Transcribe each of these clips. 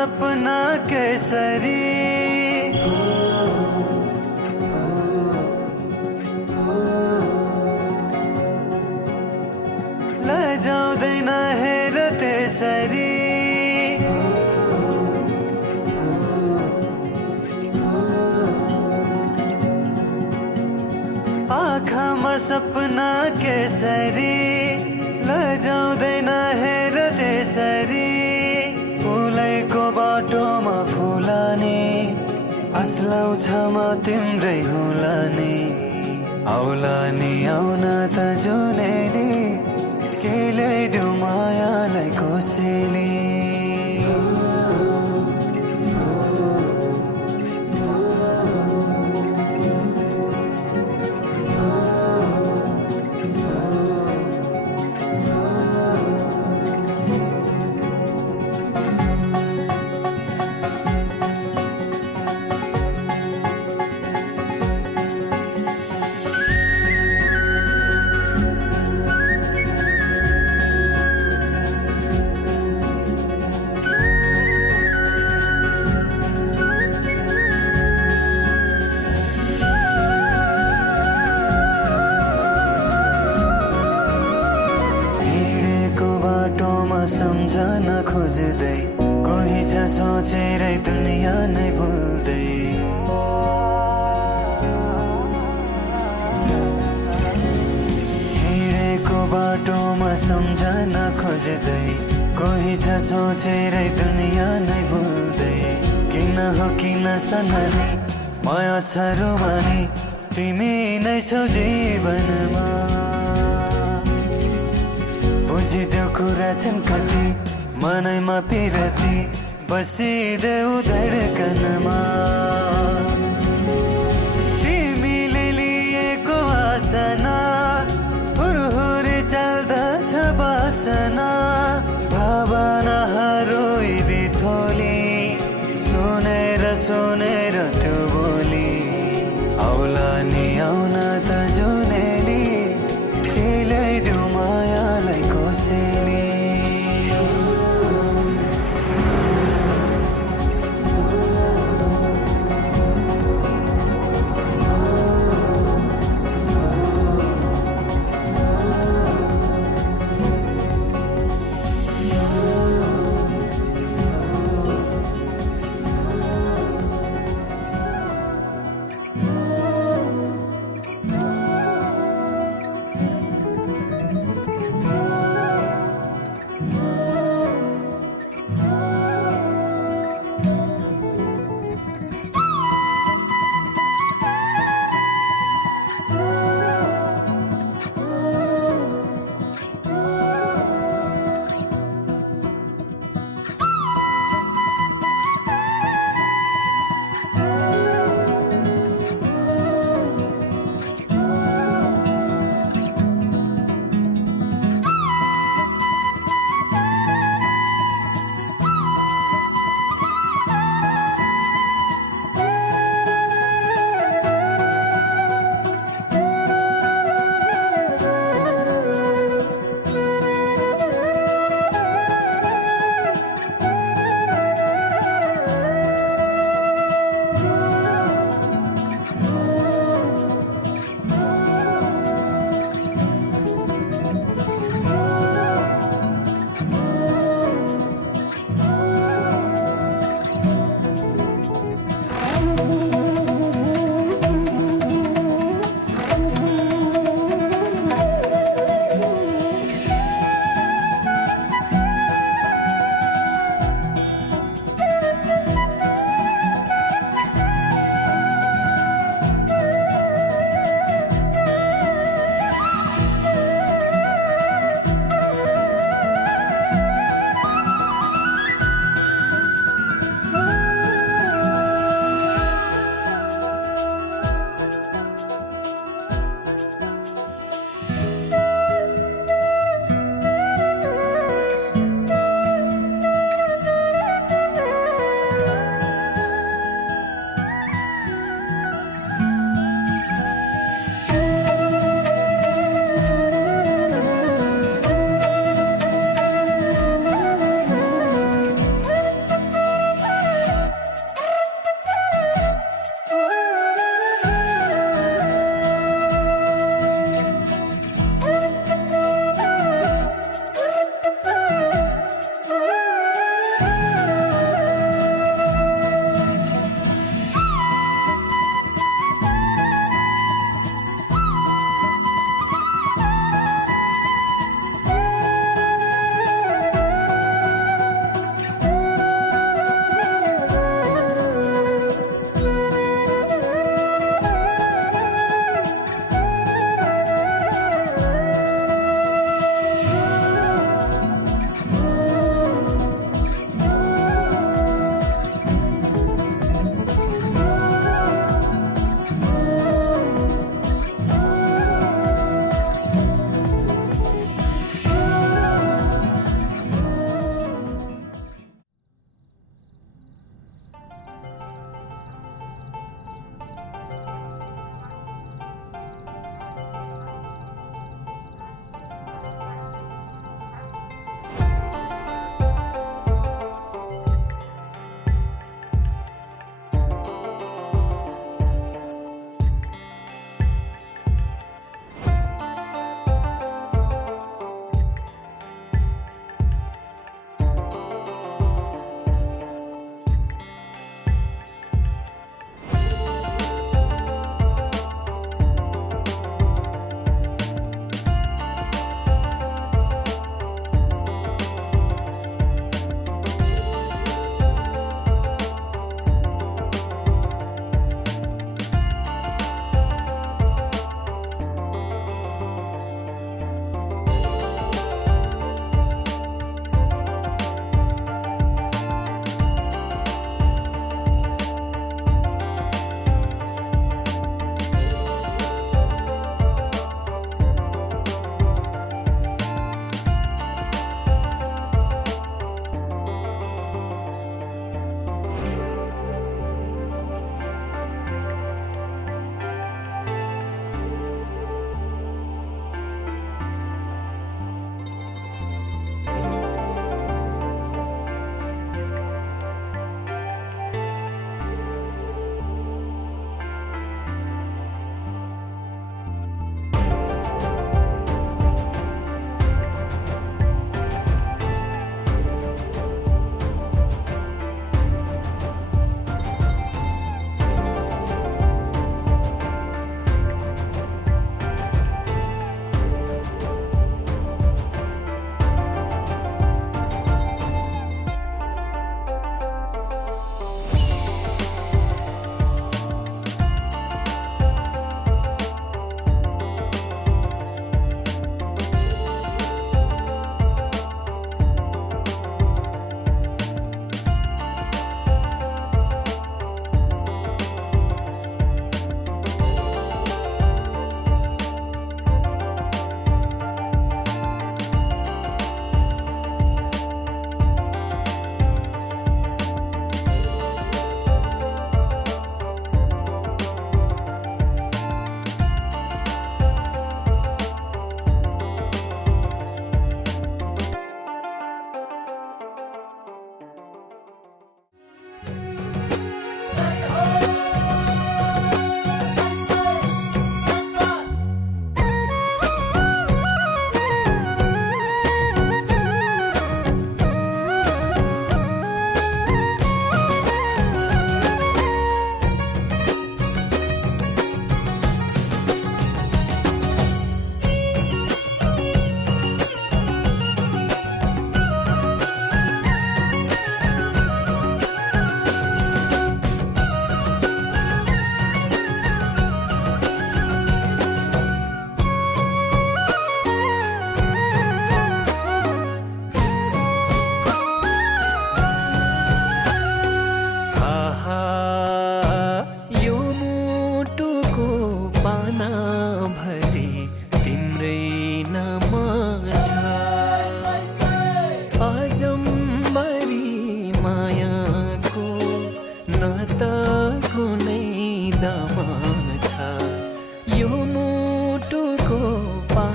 सपना केसरी लजाउँदैन हेर त्यसरी आँखामा सपना केसरी लजाउँदैन हेर त्यसरी फुलैको बाटोमा फुलानी असलाउँछ म तिम्रै हुलानी आउलानी आउन त जुनेली के ल्याइदेऊ मायालाई कोसेली बाटोमा सम्झन खोज्दै कोही छ सोचेरै दुनियाँ नै भुल्दै हिँडेको बाटोमा सम्झन खोज्दै कोही छ सोचेरै दुनियाँ नै भुल्दै किन हो किन सननी माया छ रुवानी तिमी नै छौ जीवनमा बुझिदेऊ कुरा छन् कति मनैमा पिरती बसिदेऊ धडकनमा तिमीले लिएको आसना हुरहुरी चल्दछ बासना भावनाहरू बिथोली सुनेर सुनेर त्यो बोली आउला नि आउन त जुनेली के ल्याइदेऊ मायालाई कोसेली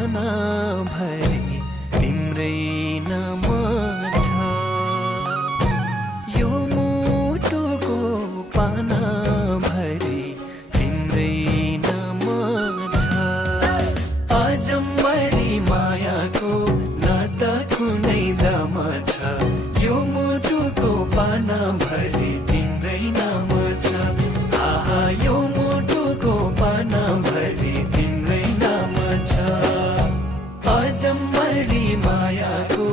पाना भरि तिम्रै नाम छ। यो मुटुको पाना भरि तिम्रै नाम छ। अजम्मरी मायाको न त कुनै दाम छ। यो मुटुको पाना भरि तिम्रै नाम छ। आहा यो मुटुको पाना भरि तिम्रै नाम छ। अजम्मरी मायाको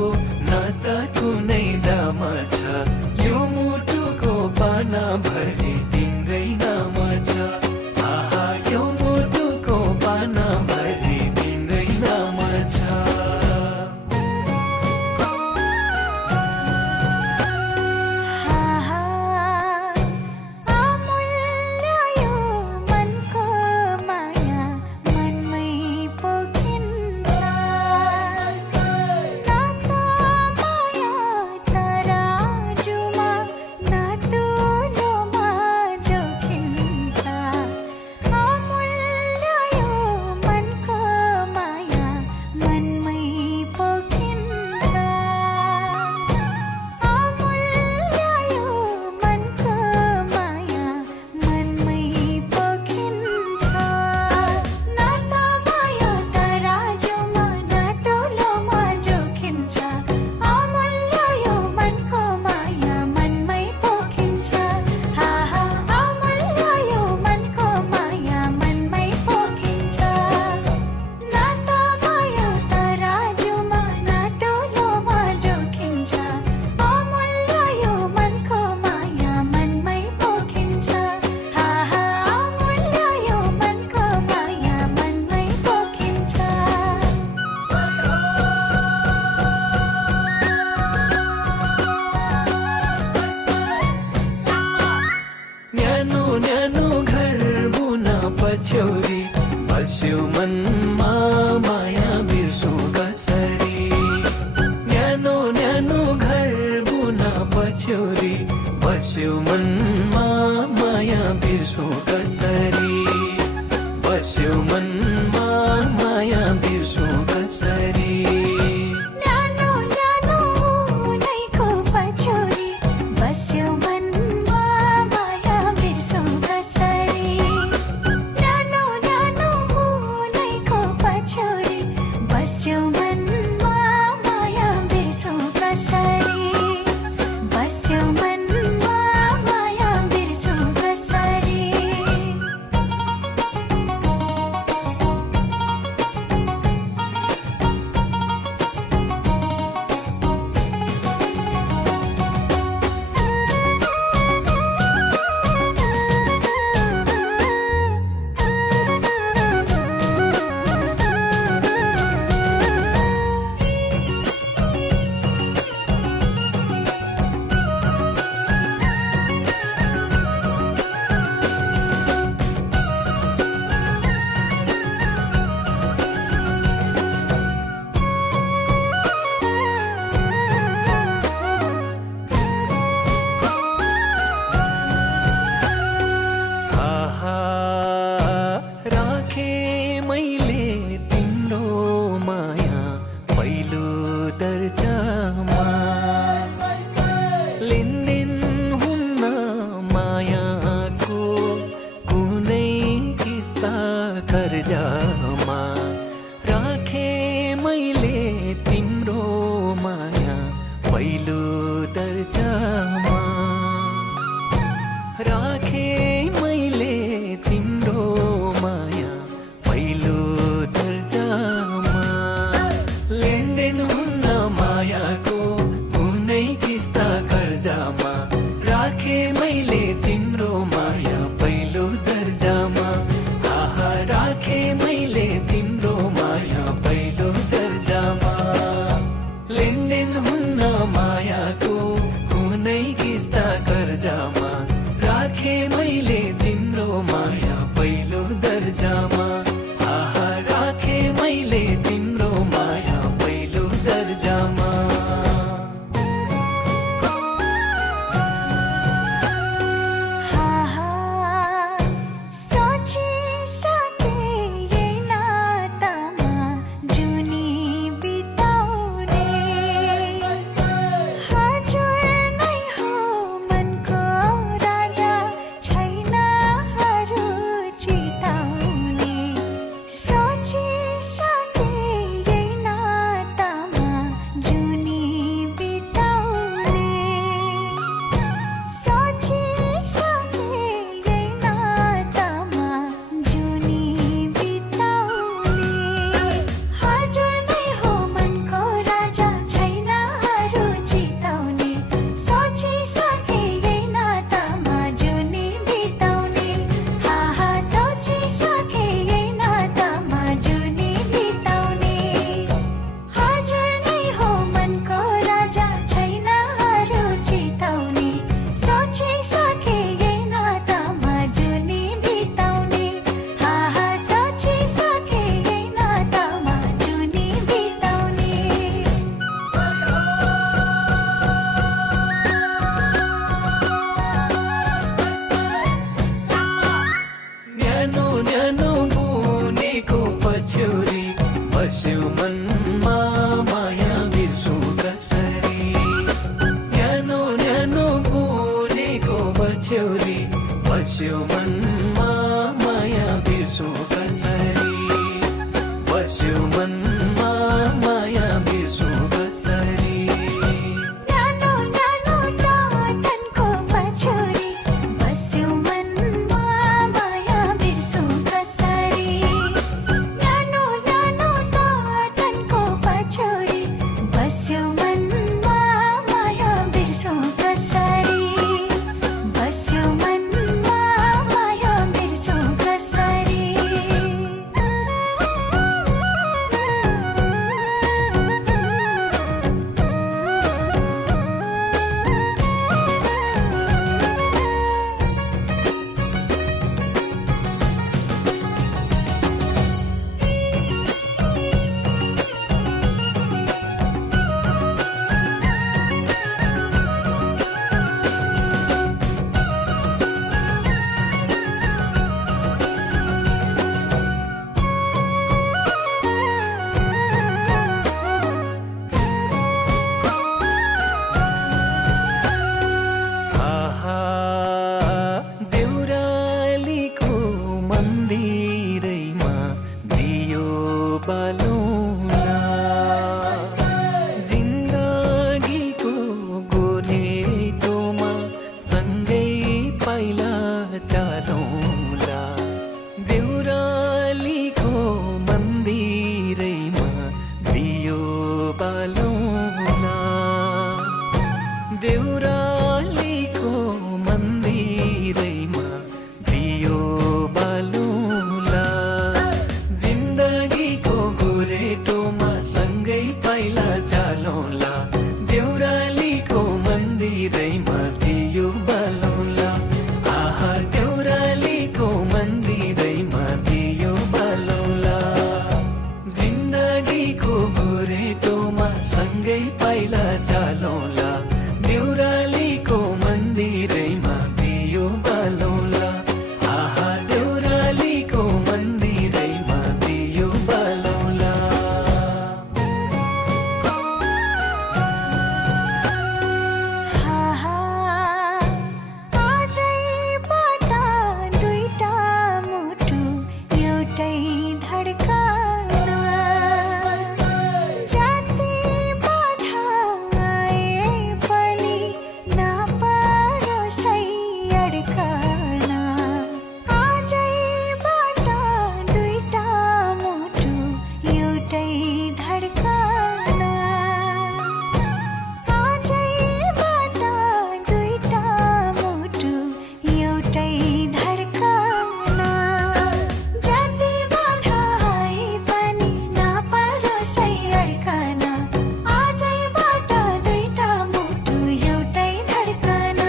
न त कुनै दाम छ। यो मुटुको पाना भरि तिम्रै नाम छ। आहा यो मुटुको पाना भरि तिम्रै नाम छ। पछ्यौरी बस्यो मनमा माया बिर्सु कसरी। न्यानो न्यानो घर बुना पछ्यौरी बस्यो मनमा माया बिर्सु कसरी। बस्यो मनमा माया बिर्सु कसरी। कर्जामा राखे मैले तिम्रो माया पहिलो दर्जामा। राखे मैले तिम्रो माया पहिलो दर्जामा। लेनदेन हुन्न मायाको कुनै किस्ता कर्जामा। राखे मैले तिम्रो माया पहिलो दर्जामा। राखे मैले तिम्रो माया पहिलो दर्जामा। लेनदेन हुन्न मायाको कुनै किस्ता कर्जामा। राखे मैले तिम्रो माया पहिलो दर्जामा। आहा राखे मैले तिम्रो माया पहिलो दर्जामा। सोच बस्यो मनमा माया बिर्सु कसरी न्यानो न्यानो बोलेको बछ्यौरी बस्यो मनमा माया बिर्सु कसरी बस्यो मनमा माया बिर्सु कसरी न्यानो न्यानो टाटनको बछ्यौरी बस्यो मनमा माया बिर्सु कसरी न्यानो न्यानो टाटनको बछ्यौरी बस्यो मनमा माया बिर्सु कसरी बस्यो मनमा माया बिर्सु कसरी आहा देउरालीको मन्दिरैमा दियो बालौला जिन्दगीको गोरेटोमा सँगै पाइला चालौला देउरालीको मन्दिरैमा दियो बालौला देउरालीको मन्दिरैमा दियो बालौला जिन्दगीको गोरेटोमा सँगै पाइला चालौला देउरालीको मन्दिरैमा दियो बालौला आहा देउरालीको मन्दिरैमा दियो बालौला जिन्दगीको गोरेटोमा सँगै पाइला चालौला देउरालीको मन्दिरैमा दियो बालौला आहा देउरालीको मन्दिरैमा दियो बालौला हाहा आजैबाट दुईटा मुटु एउटै धड्कन जति बाधा आए पनि नपरोस् है अड्कन आजैबाट दुईटा मुटु एउटै धड्कन आजैबाट दुईटा मुटु एउटै धड्कन जति बाधा आए पनि नपरोस् है अड्कन आजैबाट दुईटा मुटु एउटै धड्कन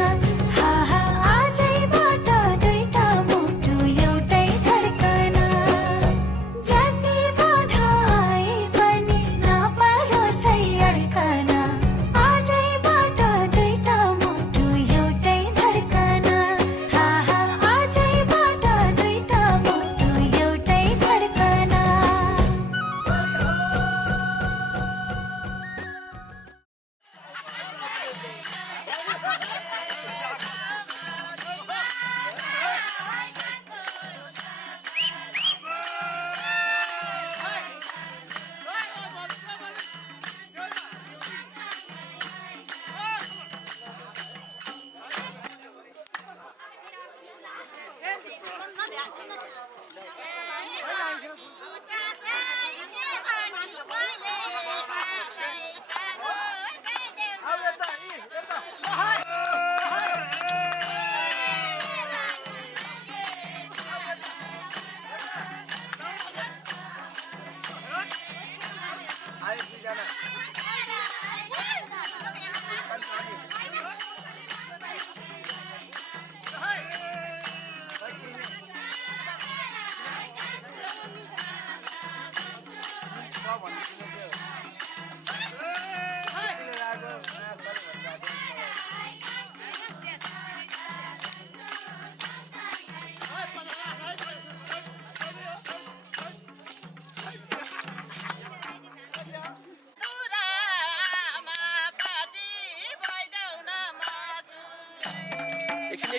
हाहा आजैबाट दुईटा मुटु एउटै धड्कन जति बाधा आए पनि नपरोस् है अड्कन आजैबाट दुईटा मुटु एउटै धड्कन हाहा आजैबाट दुईटा मुटु एउटै धड्कन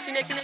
एकछिन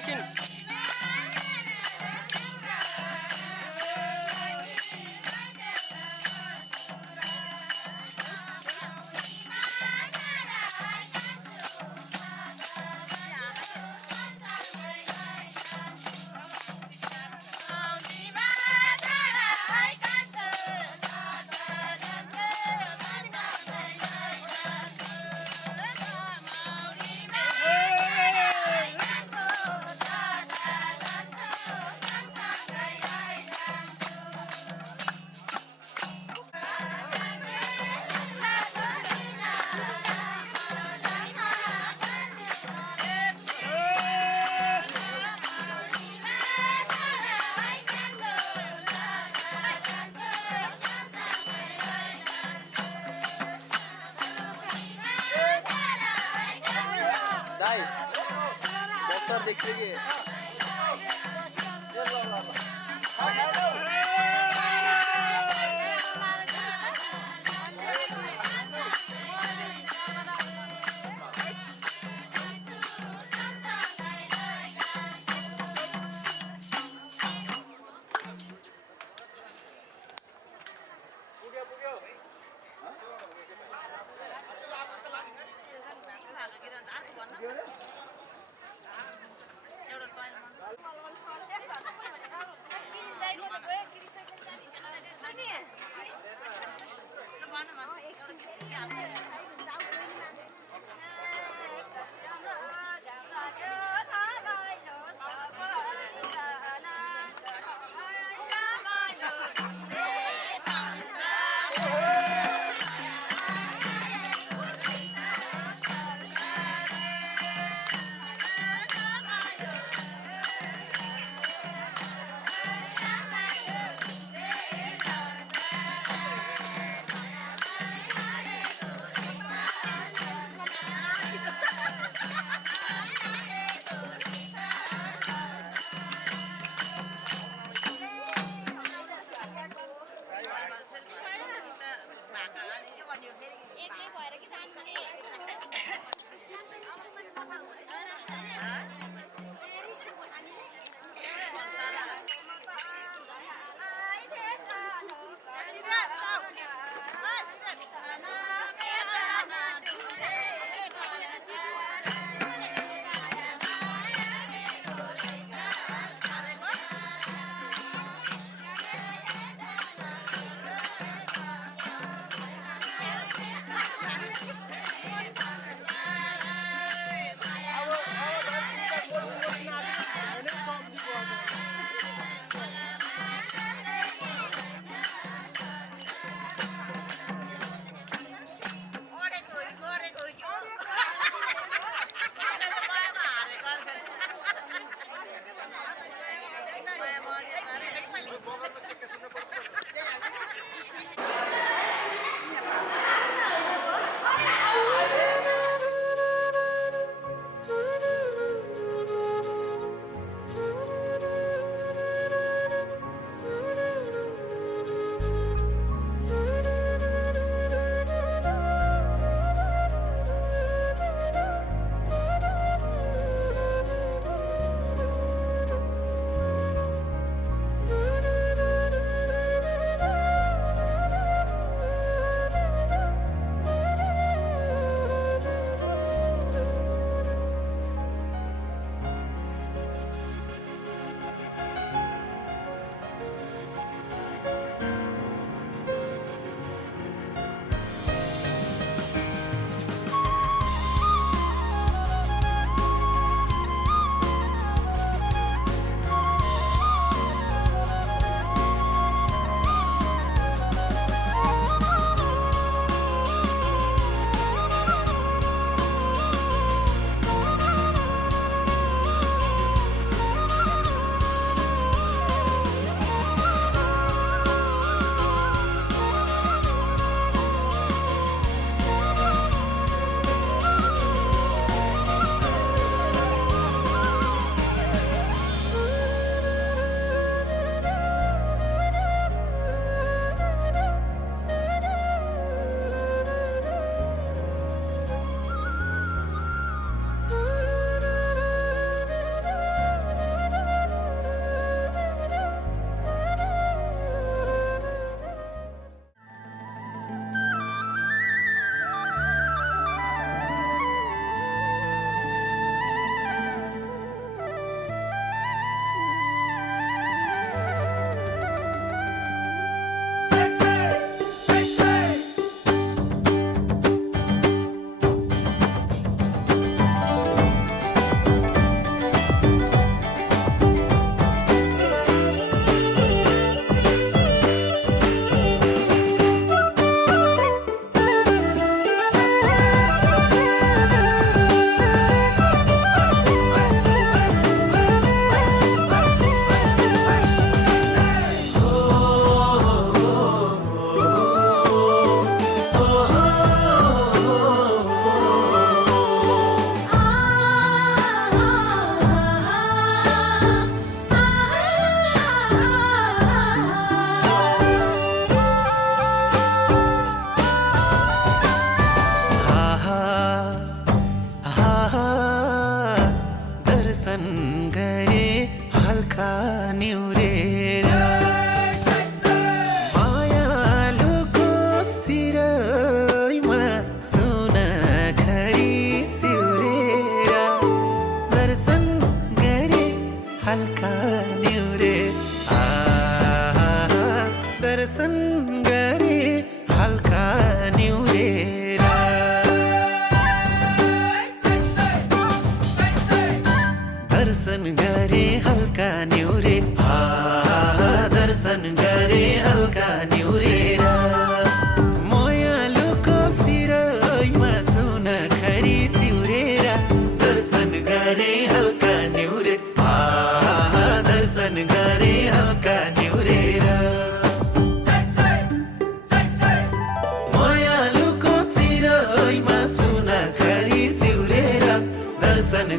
दाई डॉक्टर देख लीजिए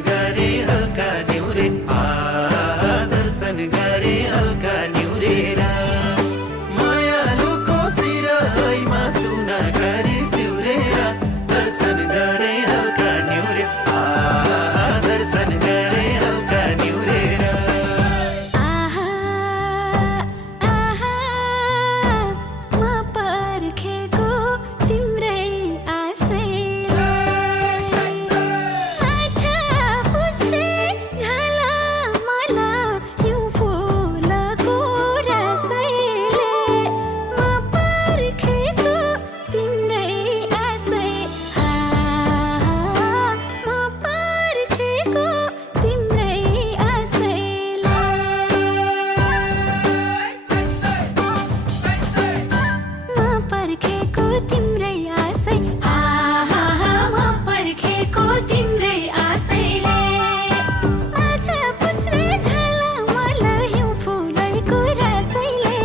गरे हल्का न्युरे दर्शन गरे हल्का न्युरेर मायालुको सिरैमा सुन गरे सिउरेर दर्शन गरे हल्का न्युरे दर्शन गरे हल्का न्युरेर आहा आहा म पर्खेको तिम्रै आशैले आछा पुछ्रे झलमला हिउँ फुलको रसैले म पर्खेको तिम्रै आशै म पर्खेको तिम्रै आशैले म पर्खेको तिम्रै आशै म पर्खेको तिम्रै आशैले आछा पुछ्रे झलमल हिउँ फुलैको रसैले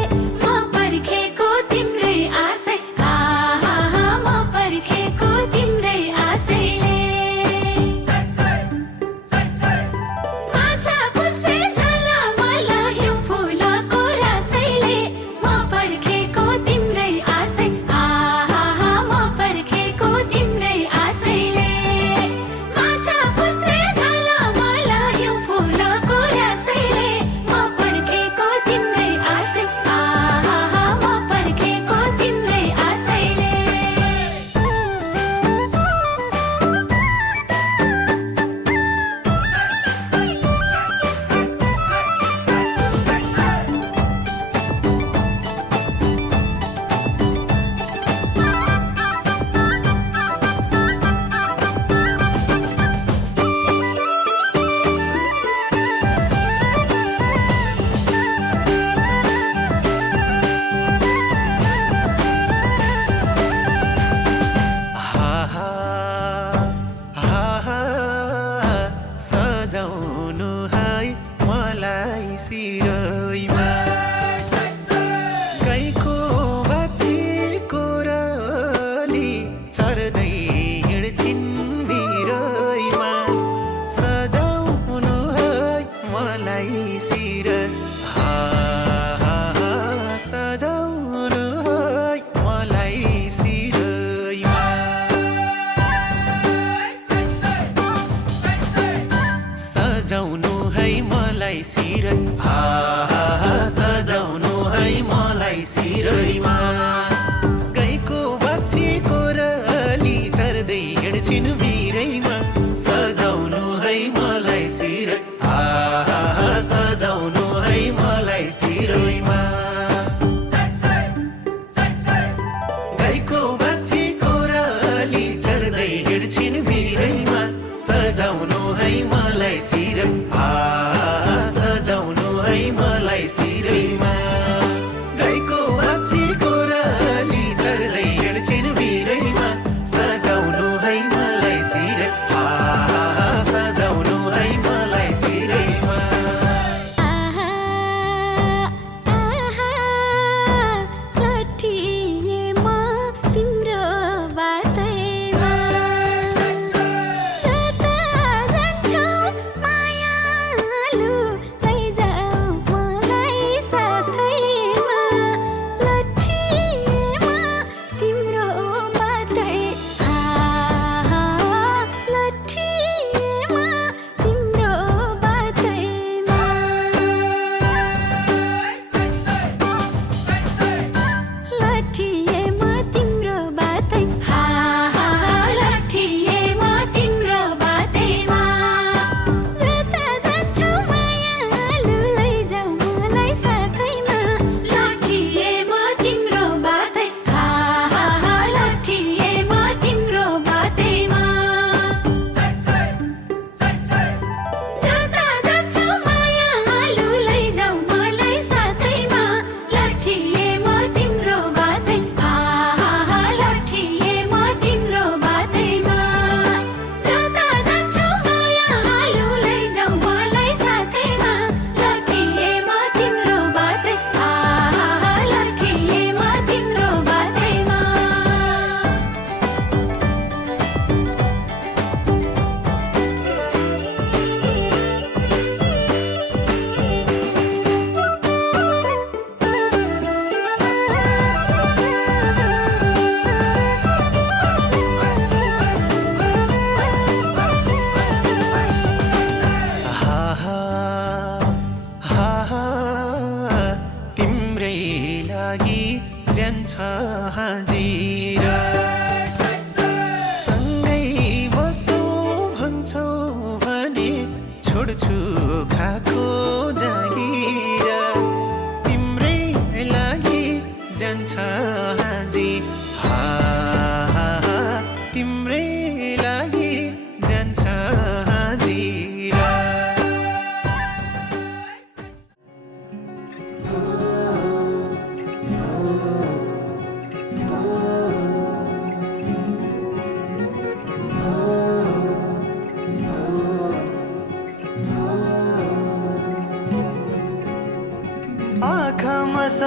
म पर्खेको तिम्रै आशै म पर्खेको तिम्रै आशैले आछा पुछ्रे झलमल हिउँ फुलको रसैले म पर्खेको तिम्रै आशै म पर्खेको तिम्रै आशैले आछा पुछ्रे झलमल हिउँ फुलको रसैले म पर्खेको तिम्रै आशै म पर्खेको तिम्रै आशैले सजाउनु है मलाई सिरैमा गाईको बाछीको रली चर्दै हिँड्छिन् बिरैमा सजाउनु है मलाई सिर सजाउनु है मलाई सिरैमा सजाउनु है मलाई सिरै सजाउनु है मलाई सिरैमा गाईको बाछीको रली चर्दै हिँड्छिन् बिरैमा सजाउनु है मलाई सिरै सजाउनु है मलाई सिरैमा गाईको बाछीको रली चर्दै हिँड्छिन् बिरैमा सजाउनु है मलाई सिरै सजाउनु है मलाई सिरैमा गाईको बाछीको रली चर्दै हिँड्छिन् बिरैमा सजाउनु है मलाई सिरै सजाउनु है मलाई सिरैमा आहा आहा लट्ठिए म तिम्रो बाटैमा जता जान्छौ माया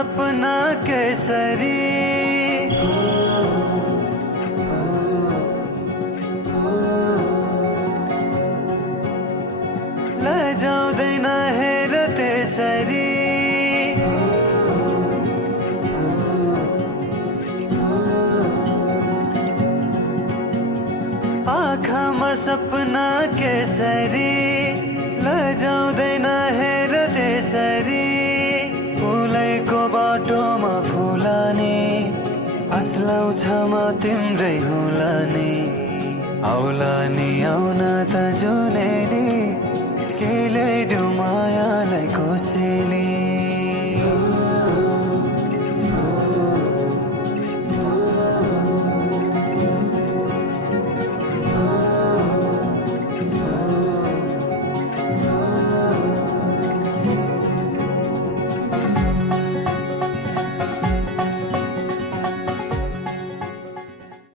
सपना केसरी लजाउँदैन हेर त्यसरी आँखामा सपना केसरी लजाउँदैन हेर त्यसरी फुलैको बाटोमा फुलाने असलाउँछ म तिम्रै हुलाने आउला नि आउन त जुनेली के ल्याइदेऊ मायालाई कोसेली